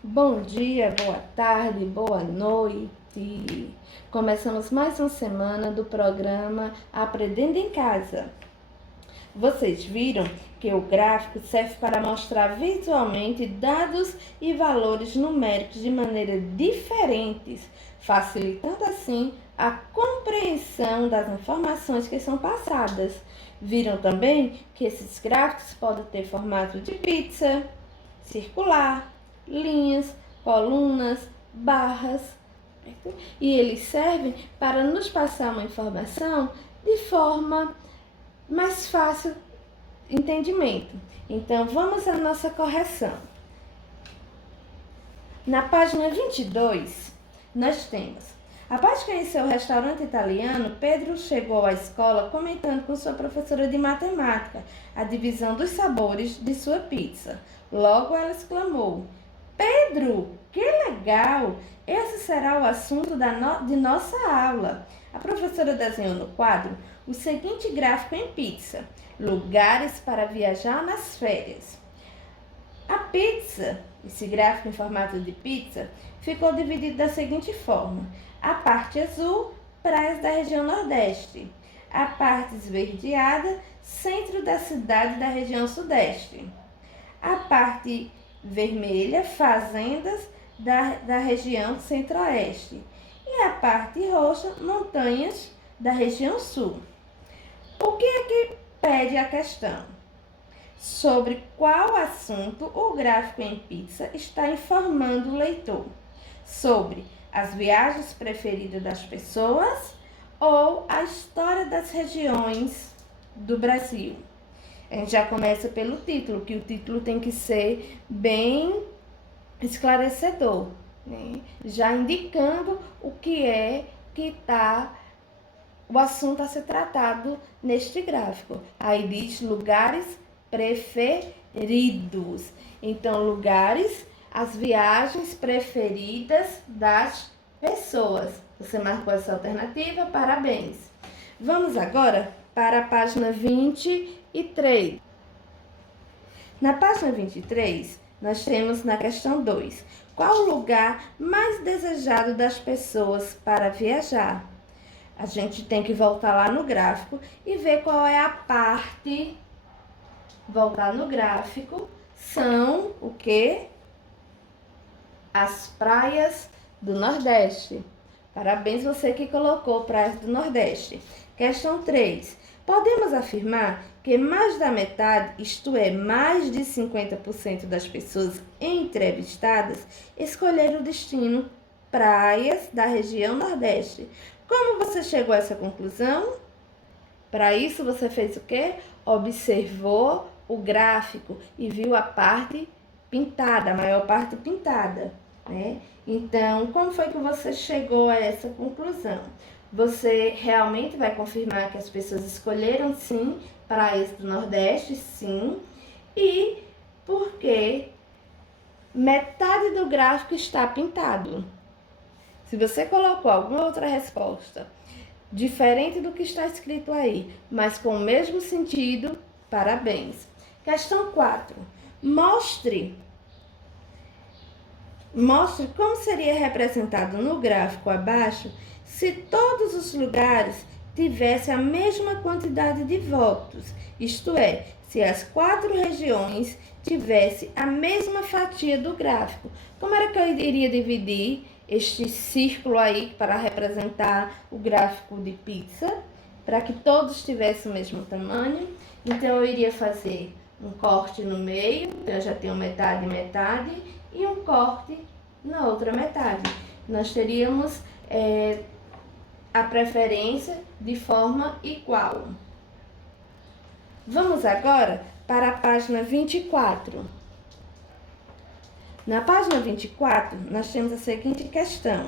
Bom dia, boa tarde, boa noite. Começamos mais uma semana do programa Aprendendo em Casa. Vocês viram que o gráfico serve para mostrar visualmente dados e valores numéricos de maneira diferentes, facilitando assim a compreensão das informações que são passadas. Viram também que esses gráficos podem ter formato de pizza, circular, linhas, colunas, barras, e eles servem para nos passar uma informação de forma mais fácil entendimento. Então, vamos à nossa correção. Na página 22, nós temos: após conhecer o restaurante italiano, Pedro chegou à escola comentando com sua professora de matemática a divisão dos sabores de sua pizza. Logo ela exclamou: Pedro, que legal! Esse será o assunto de nossa aula. A professora desenhou no quadro o seguinte gráfico em pizza: lugares para viajar nas férias. A pizza, esse gráfico em formato de pizza, ficou dividido da seguinte forma: a parte azul, praias da região Nordeste; a parte esverdeada, centro da cidade da região Sudeste; a parte vermelha, fazendas da região Centro-Oeste; e a parte roxa, montanhas da região Sul. O que é que pede a questão? Sobre qual assunto o gráfico em pizza está informando o leitor? Sobre as viagens preferidas das pessoas ou a história das regiões do Brasil? A gente já começa pelo título, que o título tem que ser bem esclarecedor, né? Já indicando o que é que está o assunto a ser tratado neste gráfico. Aí diz lugares preferidos. Então, lugares, as viagens preferidas das pessoas. Você marcou essa alternativa? Parabéns. Vamos agora para a página 23. Na página 23, nós temos na questão 2: qual o lugar mais desejado das pessoas para viajar? A gente tem que voltar lá no gráfico e ver qual é a parte. Voltar no gráfico, são o quê? As praias do Nordeste. Parabéns você que colocou praias do Nordeste. Questão 3. Podemos afirmar que mais da metade, isto é, mais de 50% das pessoas entrevistadas, escolheram o destino praias da região Nordeste. Como você chegou a essa conclusão? Para isso você fez o quê? Observou o gráfico e viu a parte pintada, a maior parte pintada, né? Então, como foi que você chegou a essa conclusão? Você realmente vai confirmar que as pessoas escolheram sim praias do Nordeste, sim, e porque metade do gráfico está pintado. Se você colocou alguma outra resposta diferente do que está escrito aí, mas com o mesmo sentido, parabéns. Questão 4. Mostre como seria representado no gráfico abaixo se todos os lugares tivessem a mesma quantidade de votos, isto é, se as 4 regiões tivessem a mesma fatia do gráfico. Como era que eu iria dividir este círculo aí para representar o gráfico de pizza, para que todos tivessem o mesmo tamanho? Então, eu iria fazer um corte no meio, então eu já tenho metade e metade, e um corte na outra metade. Nós teríamos a preferência de forma igual. Vamos agora para a página 24. Na página 24, nós temos a seguinte questão: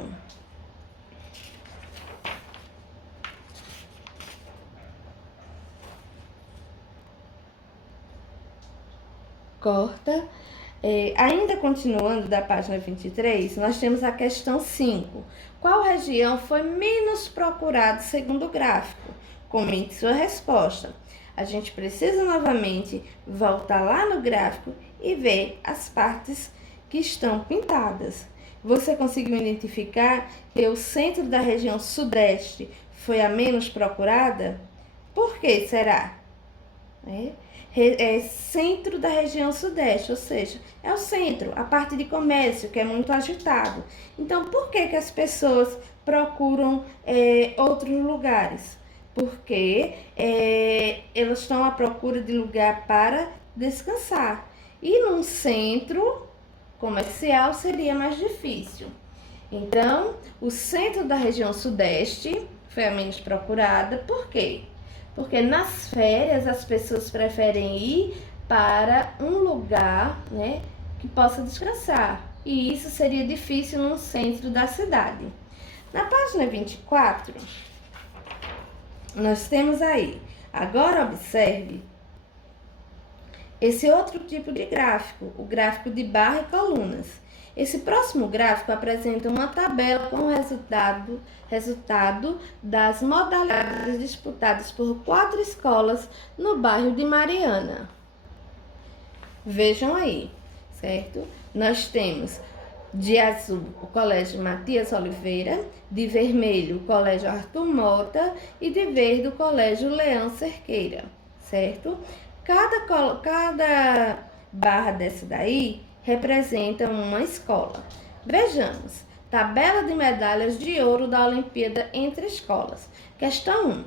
corta. Ainda continuando da página 23, nós temos a questão 5. Qual região foi menos procurada segundo o gráfico? Comente sua resposta. A gente precisa novamente voltar lá no gráfico e ver as partes que estão pintadas. Você conseguiu identificar que o centro da região sudeste foi a menos procurada? Por que será? É centro da região sudeste, ou seja, é o centro, a parte de comércio, que é muito agitado. Então, por que as pessoas procuram outros lugares? Porque elas estão à procura de lugar para descansar. E num centro comercial seria mais difícil. Então, o centro da região sudeste foi a menos procurada. Por quê? Porque nas férias as pessoas preferem ir para um lugar, né, que possa descansar. E isso seria difícil no centro da cidade. Na página 24, nós temos aí, agora observe esse outro tipo de gráfico, o gráfico de barra e colunas. Esse próximo gráfico apresenta uma tabela com o resultado das modalidades disputadas por 4 escolas no bairro de Mariana. Vejam aí, certo? Nós temos de azul o Colégio Matias Oliveira, de vermelho o Colégio Arthur Mota e de verde o Colégio Leão Cerqueira, certo? Cada barra dessa daí representa uma escola. Vejamos, tabela de medalhas de ouro da Olimpíada entre escolas. Questão 1.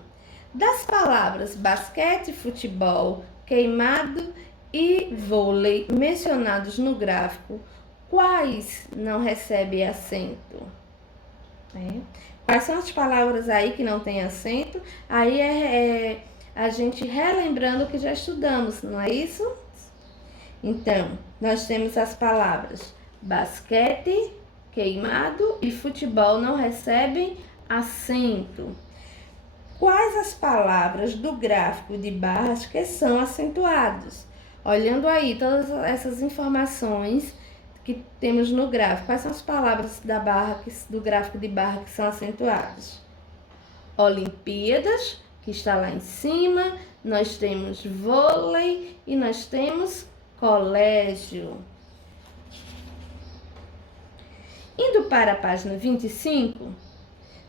Das palavras basquete, futebol, queimado e vôlei mencionados no gráfico, quais não recebem acento? Quais são as palavras aí que não têm acento? Aí a gente relembrando o que já estudamos, não é isso? Então, nós temos as palavras basquete, queimado e futebol não recebem acento. Quais as palavras do gráfico de barras que são acentuados? Olhando aí todas essas informações que temos no gráfico, quais são as palavras do gráfico de barra que são acentuadas? Olimpíadas, que está lá em cima, nós temos vôlei e nós temos colégio. Indo para a página 25,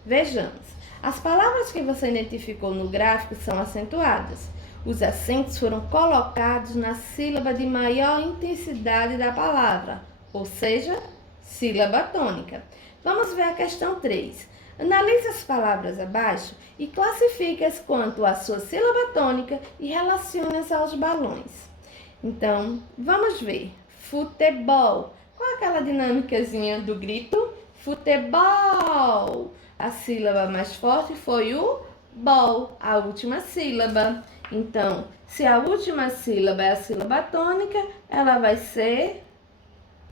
vejamos. As palavras que você identificou no gráfico são acentuadas. Os acentos foram colocados na sílaba de maior intensidade da palavra, ou seja, sílaba tônica. Vamos ver a questão 3. Analise as palavras abaixo e classifique-as quanto à sua sílaba tônica e relacione-as aos balões. Então, vamos ver. Futebol. Qual é aquela dinâmicazinha do grito? Futebol. A sílaba mais forte foi o bol, a última sílaba. Então, se a última sílaba é a sílaba tônica, ela vai ser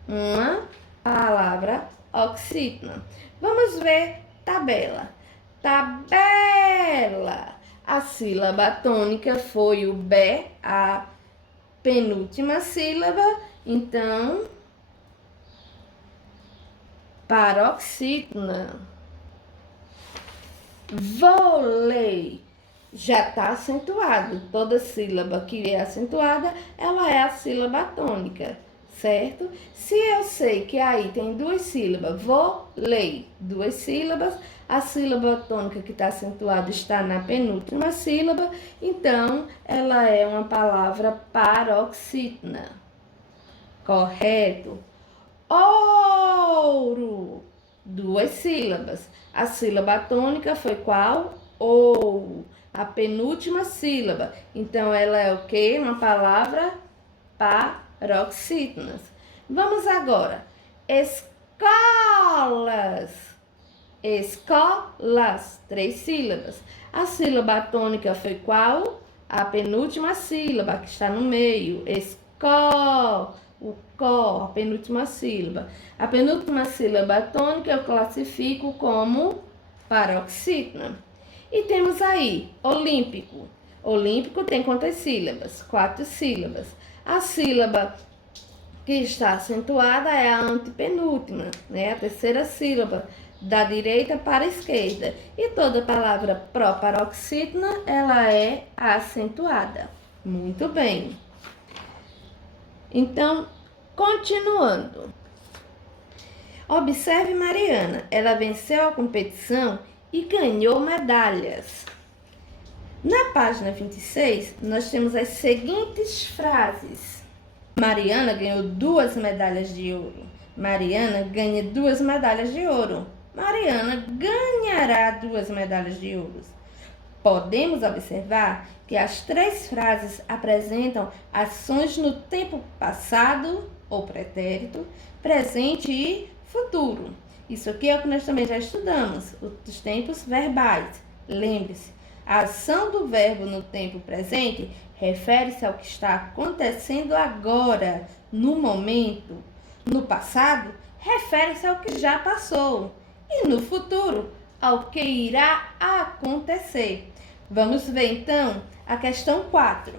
uma palavra oxítona. Vamos ver tabela. Tabela. A sílaba tônica foi o B, a penúltima sílaba. Então, paroxítona. Vôlei. Já está acentuado. Toda sílaba que é acentuada, ela é a sílaba tônica, certo? Se eu sei que aí tem 2 sílabas, vôlei, 2 sílabas, a sílaba tônica que está acentuada está na penúltima sílaba, então ela é uma palavra paroxítona. Correto? Ouro, 2 sílabas. A sílaba tônica foi qual? Ou. A penúltima sílaba. Então, ela é o quê? Uma palavra paroxítona. Vamos agora. Escolas. Escolas. 3 sílabas. A sílaba tônica foi qual? A penúltima sílaba, que está no meio. O có, a penúltima sílaba. A penúltima sílaba tônica eu classifico como paroxítona. E temos aí, olímpico. Olímpico tem quantas sílabas? 4 sílabas. A sílaba que está acentuada é a antepenúltima, né? A terceira sílaba, da direita para a esquerda. E toda palavra proparoxítona, ela é acentuada. Muito bem. Então, continuando. Observe Mariana, ela venceu a competição e ganhou medalhas. Na página 26, nós temos as seguintes frases. Mariana ganhou 2 medalhas de ouro. Mariana ganha 2 medalhas de ouro. Mariana ganhará 2 medalhas de ouro. Podemos observar que as 3 frases apresentam ações no tempo passado ou pretérito, presente e futuro. Isso aqui é o que nós também já estudamos, os tempos verbais. Lembre-se, a ação do verbo no tempo presente refere-se ao que está acontecendo agora, no momento. No passado, refere-se ao que já passou. E no futuro, ao que irá acontecer. Vamos ver então a questão 4.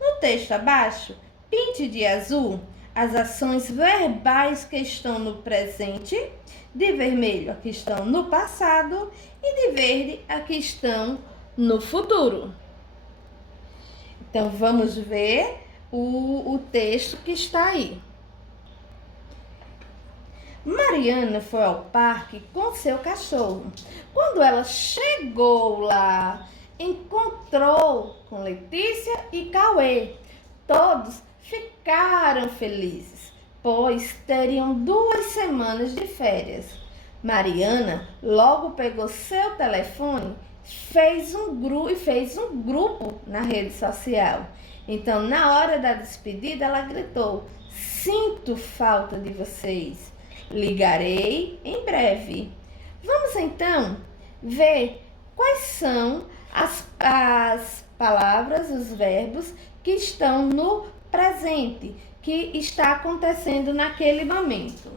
No texto abaixo, pinte de azul as ações verbais que estão no presente, de vermelho a que estão no passado e de verde a que estão no futuro. Então, vamos ver o texto que está aí. Mariana foi ao parque com seu cachorro. Quando ela chegou lá, encontrou com Letícia e Cauê. Todos ficaram felizes, pois teriam 2 semanas de férias. Mariana logo pegou seu telefone e fez um grupo na rede social. Então, na hora da despedida, ela gritou: "Sinto falta de vocês. Ligarei em breve." Vamos então ver quais são as palavras, os verbos que estão no presente, que está acontecendo naquele momento.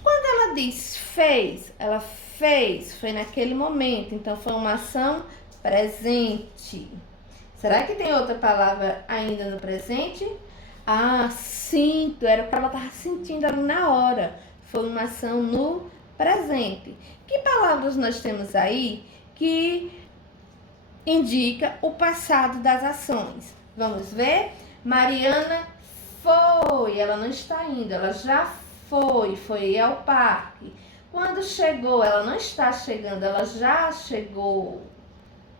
Quando ela diz fez, ela fez, foi naquele momento, então foi uma ação presente. Será que tem outra palavra ainda no presente? Ah, sinto, era o que ela estava sentindo ali na hora. Foi uma ação no presente. Que palavras nós temos aí que indica o passado das ações? Vamos ver? Mariana foi, ela não está indo, ela já foi ao parque. Quando chegou, ela não está chegando, ela já chegou.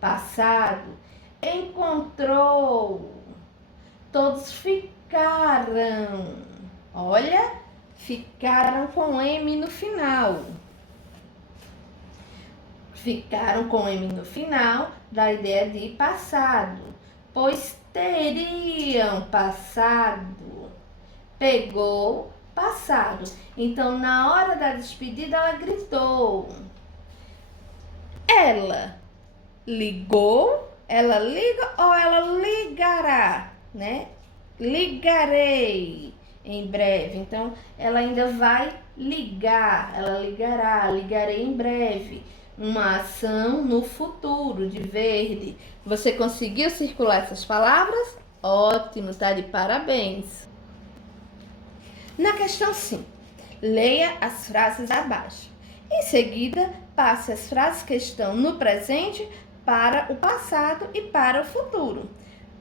Passado. Encontrou. Todos ficaram. Olha, ficaram com M no final. Ficaram com M no final, da ideia de passado. Pois teriam passado. Pegou, passado. Então, na hora da despedida, ela gritou. Ela ligou, ela liga ou ela ligará, né? Ligarei em breve. Então, ela ainda vai ligar, ela ligará, ligarei em breve. Uma ação no futuro, de verde. Você conseguiu circular essas palavras? Ótimo, tá de parabéns. Na questão 5, leia as frases abaixo. Em seguida, passe as frases que estão no presente para o passado e para o futuro.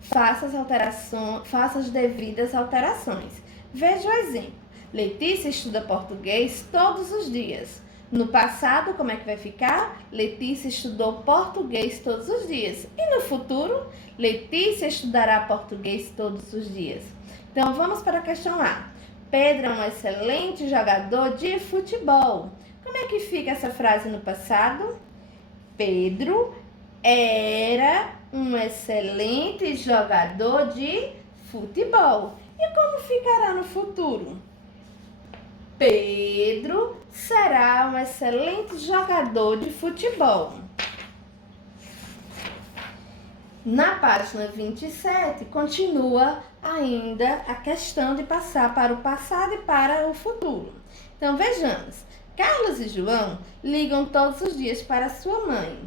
Faça as devidas alterações. Veja o exemplo. Letícia estuda português todos os dias. No passado, como é que vai ficar? Letícia estudou português todos os dias. E no futuro, Letícia estudará português todos os dias. Então, vamos para a questão A. Pedro é um excelente jogador de futebol. Como é que fica essa frase no passado? Pedro era um excelente jogador de futebol. E como ficará no futuro? Pedro será um excelente jogador de futebol. Na página 27, continua ainda a questão de passar para o passado e para o futuro. Então, vejamos. Carlos e João ligam todos os dias para sua mãe.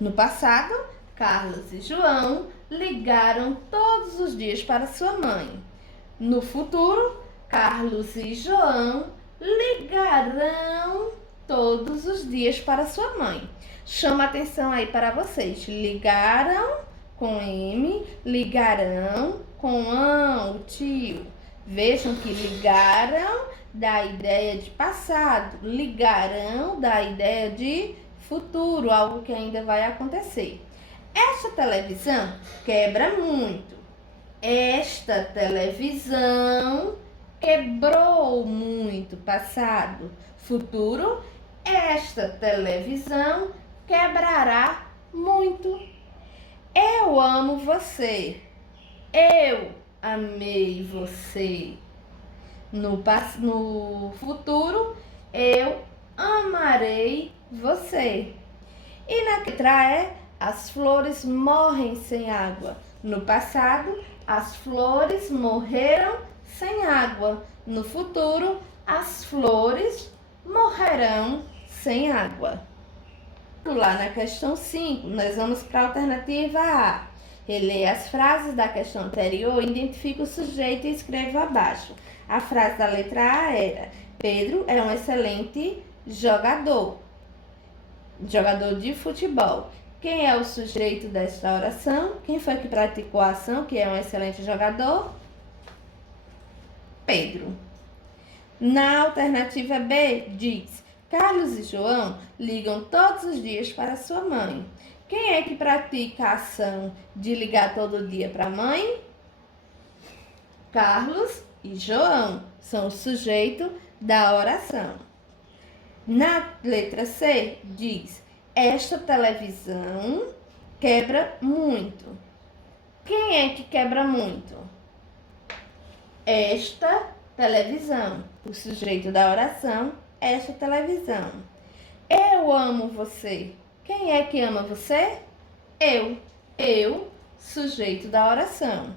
No passado, Carlos e João ligaram todos os dias para sua mãe. No futuro, Carlos e João ligarão todos os dias para sua mãe. Chama atenção aí para vocês. Ligaram com M, ligarão com o tio. Vejam que ligaram da ideia de passado, ligarão da ideia de futuro, algo que ainda vai acontecer. Esta televisão quebra muito. Esta televisão quebrou muito. Passado, futuro. Esta televisão quebrará muito. Eu amo você. Eu amei você. No futuro, eu amarei você. E na letra E, as flores morrem sem água. No passado, as flores morreram sem água. No futuro, as flores morrerão sem água. Lá na questão 5, nós vamos para a alternativa A. Releia as frases da questão anterior, identifica o sujeito e escreva abaixo. A frase da letra A era: Pedro é um excelente jogador de futebol. Quem é o sujeito desta oração? Quem foi que praticou a ação, que é um excelente jogador? Pedro. Na alternativa B, diz: Carlos e João ligam todos os dias para sua mãe. Quem é que pratica a ação de ligar todo dia para a mãe? Carlos e João são o sujeito da oração. Na letra C, diz: Esta televisão quebra muito. Quem é que quebra muito? Esta televisão. O sujeito da oração, esta televisão. Eu amo você. Quem é que ama você? Eu. Eu, sujeito da oração.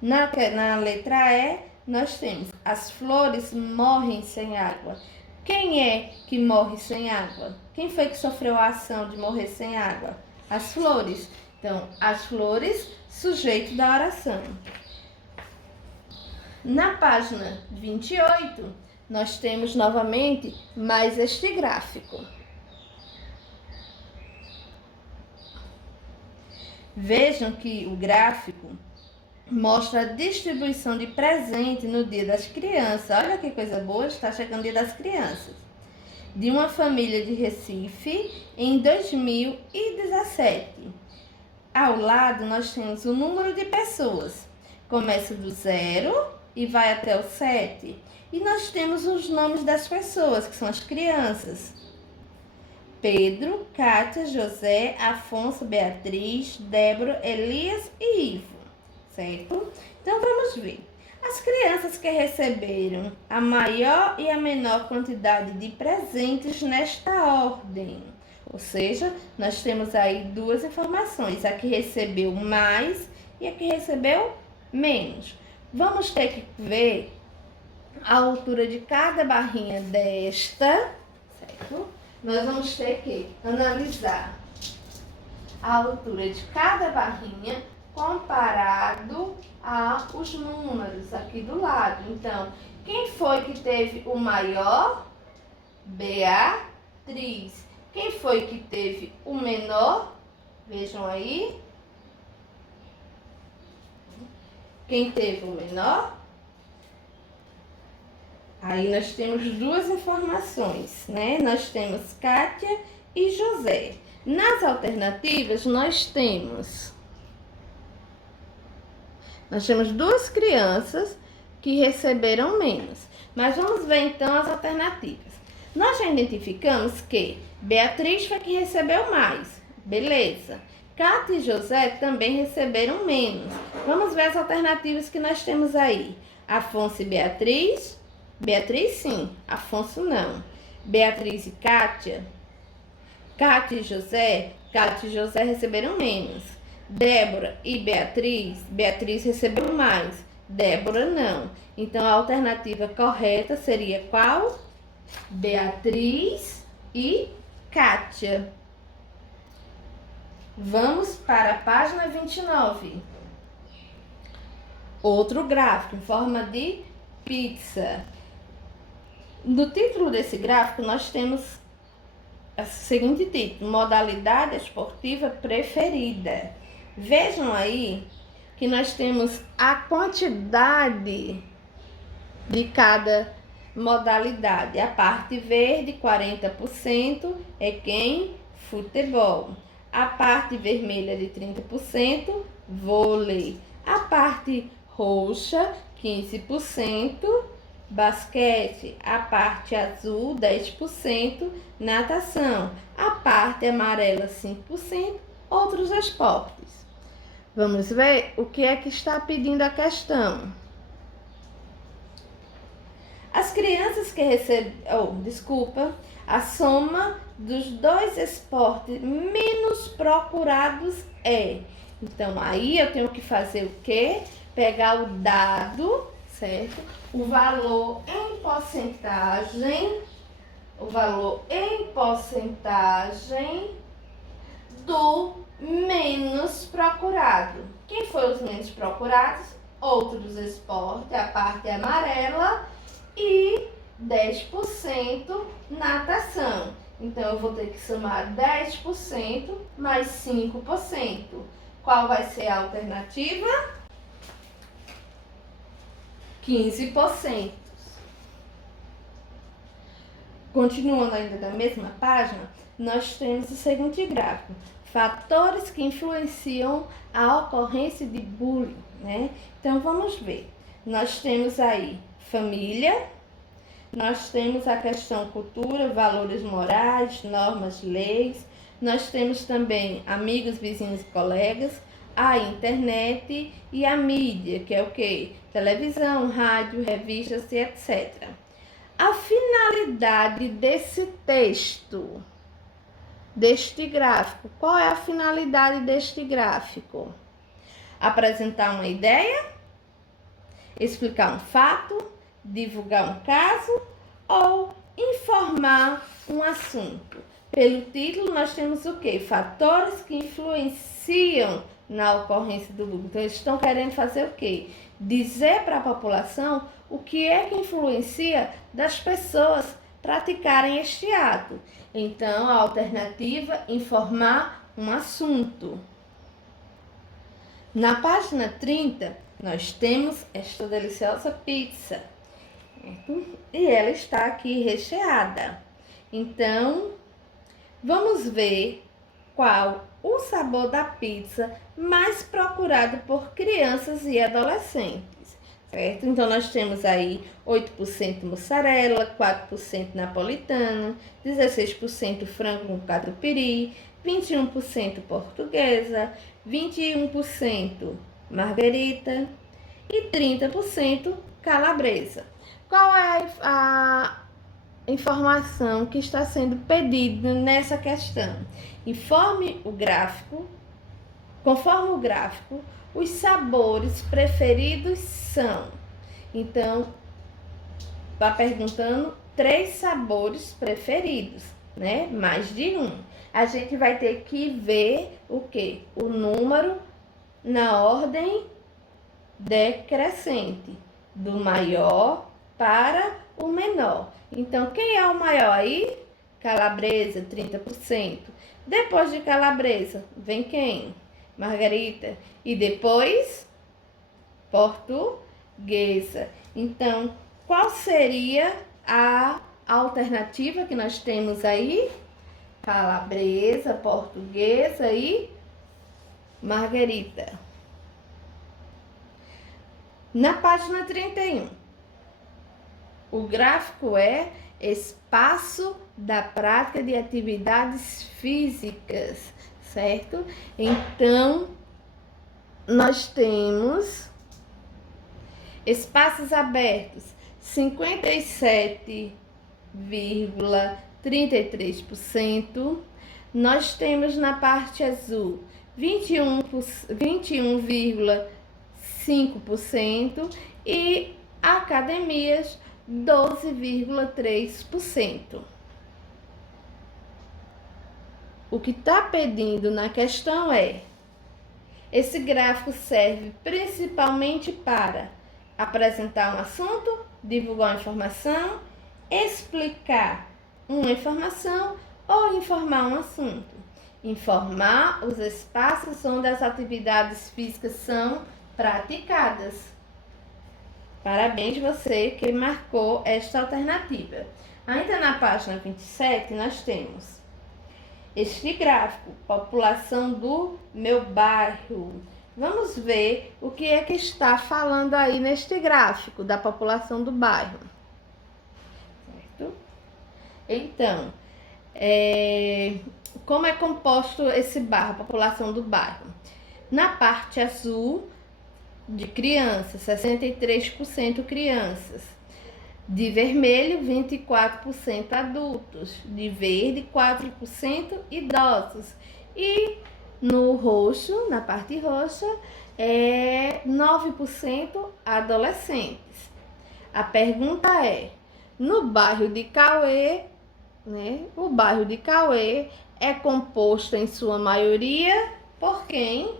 Na letra E, nós temos: As flores morrem sem água. Quem é que morre sem água? Quem foi que sofreu a ação de morrer sem água? As flores. Então, as flores, sujeito da oração. Na página 28, nós temos novamente mais este gráfico. Vejam que o gráfico mostra a distribuição de presente no Dia das Crianças. Olha que coisa boa, está chegando o Dia das Crianças. De uma família de Recife em 2017. Ao lado nós temos o número de pessoas. Começa do 0 e vai até o 7. E nós temos os nomes das pessoas, que são as crianças. Pedro, Kátia, José, Afonso, Beatriz, Débora, Elias e Ivo. Certo? Então vamos ver. As crianças que receberam a maior e a menor quantidade de presentes nesta ordem. Ou seja, nós temos aí duas informações. A que recebeu mais e a que recebeu menos. Vamos ter que ver a altura de cada barrinha desta, certo? Nós vamos ter que analisar a altura de cada barrinha comparado aos números aqui do lado. Então, quem foi que teve o maior? Beatriz. Quem foi que teve o menor? Vejam aí. Quem teve o menor? Aí nós temos duas informações, né? Nós temos Kátia e José. Nas alternativas, nós temos duas crianças que receberam menos. Mas vamos ver então as alternativas. Nós já identificamos que Beatriz foi que recebeu mais. Beleza. Kátia e José também receberam menos. Vamos ver as alternativas que nós temos aí. Afonso e Beatriz. Beatriz sim, Afonso não. Beatriz e Kátia. Kátia e José. Kátia e José receberam menos. Débora e Beatriz. Beatriz recebeu mais. Débora não. Então a alternativa correta seria qual? Beatriz e Kátia. Vamos para a página 29. Outro gráfico em forma de pizza. No título desse gráfico, nós temos o seguinte título: modalidade esportiva preferida. Vejam aí que nós temos a quantidade de cada modalidade. A parte verde, 40%, é quem? Futebol. A parte vermelha de 30%, vôlei. A parte roxa, 15%, basquete. A parte azul, 10%, natação. A parte amarela, 5%, outros esportes. Vamos ver o que é que está pedindo a questão. As crianças que recebem, a soma dos dois esportes menos procurados é. Então, aí eu tenho que fazer o quê? Pegar o dado, certo? O valor em porcentagem do menos procurado. Quem foi os menos procurados? Outros esportes, a parte amarela, e 10% natação. Então, eu vou ter que somar 10% mais 5%. Qual vai ser a alternativa? 15%. Continuando ainda na mesma página, nós temos o seguinte gráfico. Fatores que influenciam a ocorrência de bullying, né? Então, vamos ver. Nós temos aí família, nós temos a questão cultura, valores morais, normas, leis, nós temos também amigos, vizinhos e colegas, a internet e a mídia, que é o quê? Televisão, rádio, revistas e etc. A finalidade desse texto, deste gráfico, qual é a finalidade deste gráfico? Apresentar uma ideia, explicar um fato, divulgar um caso ou informar um assunto. Pelo título, nós temos o quê? Fatores que influenciam na ocorrência do bullying. Então, eles estão querendo fazer o quê? Dizer para a população o que é que influencia das pessoas praticarem este ato. Então, a alternativa, informar um assunto. Na página 30, nós temos esta deliciosa pizza. E ela está aqui recheada. Então, vamos ver qual o sabor da pizza mais procurado por crianças e adolescentes, certo? Então, nós temos aí 8% mussarela, 4% napolitana, 16% frango com catupiry, 21% portuguesa, 21% margarita e 30% calabresa. Qual é a informação que está sendo pedida nessa questão? Informe o gráfico. Conforme o gráfico, os sabores preferidos são. Então, está perguntando 3 sabores preferidos, né? Mais de um. A gente vai ter que ver o quê? O número na ordem decrescente, do maior para o menor. Então, quem é o maior aí? Calabresa, 30%. Depois de calabresa, vem quem? Margarita. E depois, portuguesa. Então, qual seria a alternativa que nós temos aí? Calabresa, portuguesa e margarita. Na página 31, o gráfico é espaço da prática de atividades físicas, certo? Então, nós temos espaços abertos, 57,33%. Nós temos na parte azul 21,5% e academias 12,3%. O que está pedindo na questão é: esse gráfico serve principalmente para apresentar um assunto, divulgar uma informação, explicar uma informação ou informar um assunto. Informar os espaços onde as atividades físicas são praticadas. Parabéns você que marcou esta alternativa. Ainda na página 27, nós temos este gráfico, população do meu bairro. Vamos ver o que é que está falando aí neste gráfico da população do bairro. Certo? Então, como é composto esse bairro, a população do bairro? Na parte azul, de crianças, 63% crianças. De vermelho, 24% adultos. De verde, 4% idosos. E no roxo, na parte roxa, 9% adolescentes. A pergunta é, no bairro de Cauê, o bairro de Cauê é composto em sua maioria por quem?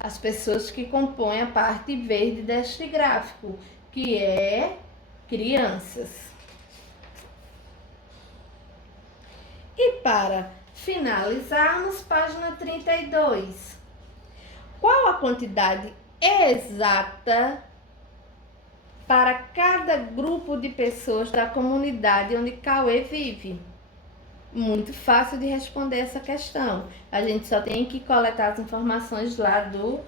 As pessoas que compõem a parte verde deste gráfico, que é crianças. E para finalizarmos, página 32. Qual a quantidade exata para cada grupo de pessoas da comunidade onde Cauê vive? Muito fácil de responder essa questão. A gente só tem que coletar as informações lá do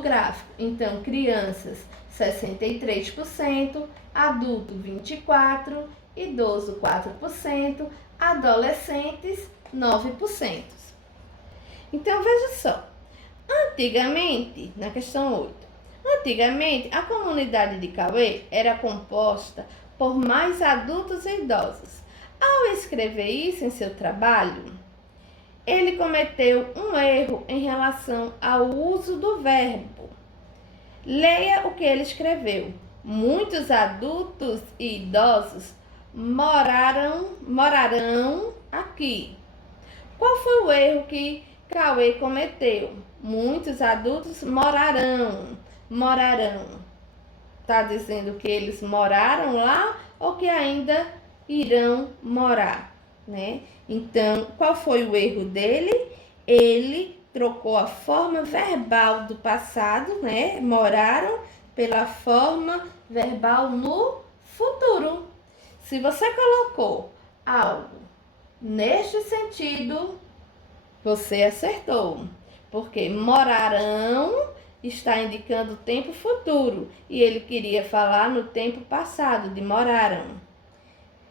gráfico. Então, crianças, 63%, adulto, 24%, idoso, 4%, adolescentes, 9%. Então, veja só. Antigamente, na questão 8, antigamente a comunidade de Cauê era composta por mais adultos e idosos. Ao escrever isso em seu trabalho, ele cometeu um erro em relação ao uso do verbo. Leia o que ele escreveu. Muitos adultos e idosos morarão aqui. Qual foi o erro que Cauê cometeu? Muitos adultos morarão. Está dizendo que eles moraram lá ou que ainda irão morar, né? Então, qual foi o erro dele? Ele trocou a forma verbal do passado, né? Moraram, pela forma verbal no futuro. Se você colocou algo neste sentido, você acertou. Porque morarão está indicando o tempo futuro e ele queria falar no tempo passado, de moraram.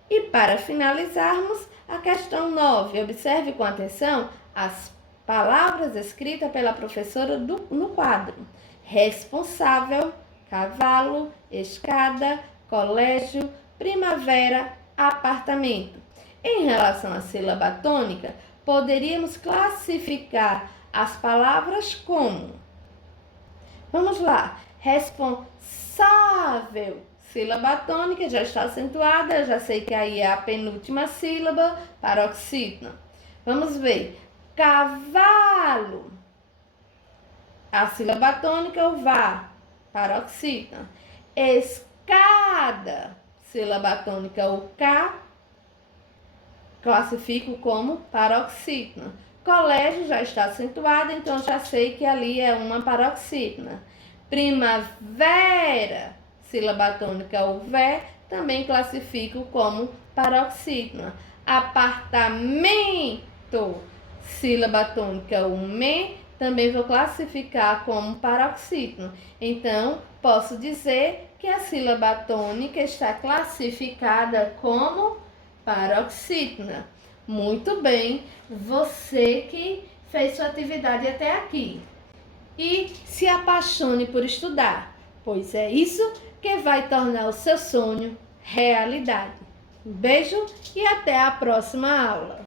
E para finalizarmos, a questão 9. Observe com atenção as palavras escritas pela professora no quadro. Responsável, cavalo, escada, colégio, primavera, apartamento. Em relação à sílaba tônica, poderíamos classificar as palavras como? Vamos lá. Responsável. Sílaba tônica já está acentuada, eu já sei que aí é a penúltima sílaba, paroxítona. Vamos ver. Cavalo. A sílaba tônica, o vá, paroxítona. Escada. Sílaba tônica, o cá, classifico como paroxítona. Colégio já está acentuada, então já sei que ali é uma paroxítona. Primavera. Sílaba tônica, o vé, também classifico como paroxítona. Apartamento, sílaba tônica, o me, também vou classificar como paroxítona. Então, posso dizer que a sílaba tônica está classificada como paroxítona. Muito bem, você que fez sua atividade até aqui. E se apaixone por estudar, pois é isso que vai tornar o seu sonho realidade. Um beijo e até a próxima aula.